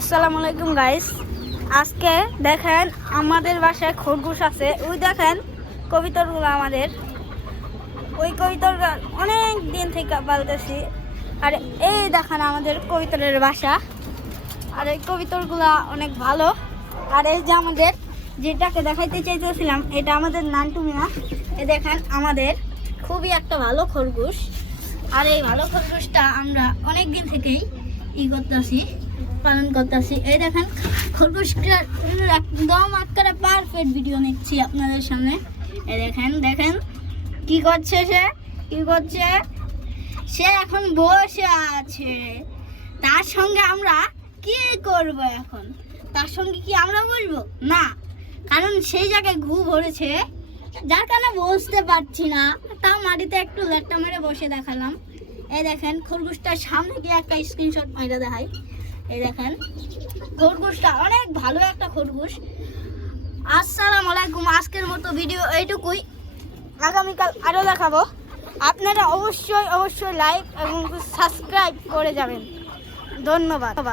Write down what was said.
আসসালামু আলাইকুম গাইস। আজকে দেখেন আমাদের বাসায় খরগোশ আছে। ওই দেখেন কবিতরগুলো আমাদের, ওই কবিতর অনেক দিন থেকে পালতেছি। আর এই দেখেন আমাদের কবিতরের বাসা। আর এই কবিতরগুলা অনেক ভালো। আর এই যে আমাদের যেটাকে দেখাইতে চাইতেছিলাম, এটা আমাদের নান্টু মিয়া। এ দেখেন আমাদের খুবই একটা ভালো খরগোশ। আর এই ভালো খরগোশটা আমরা অনেক দিন থেকেই পালন করতেছি। এই দেখেন খরগোশটার একদম একটা পারফেক্ট ভিডিও নিচ্ছি আপনাদের সামনে। এই দেখেন কি করছে সে এখন বসে আছে। তার সঙ্গে আমরা কি করব? এখন তার সঙ্গে কি আমরা বসবো না, কারণ সেই জায়গায় ঘু ভরেছে, যার কারণে বসতে পারছি না। তাও মাটিতে একটু লেট্টা মেরে বসে দেখালাম। এই দেখেন খরগোশটার সামনে গিয়ে একটা স্ক্রিনশট মেরে দেখাই। এই দেখেন খরগোশটা অনেক ভালো একটা খরগোশ। আসসালামু আলাইকুম। আজকের মতো ভিডিও এইটুকুই, আগামীকাল আরও দেখাবো। আপনারা অবশ্যই লাইক এবং সাবস্ক্রাইব করে যাবেন। ধন্যবাদ।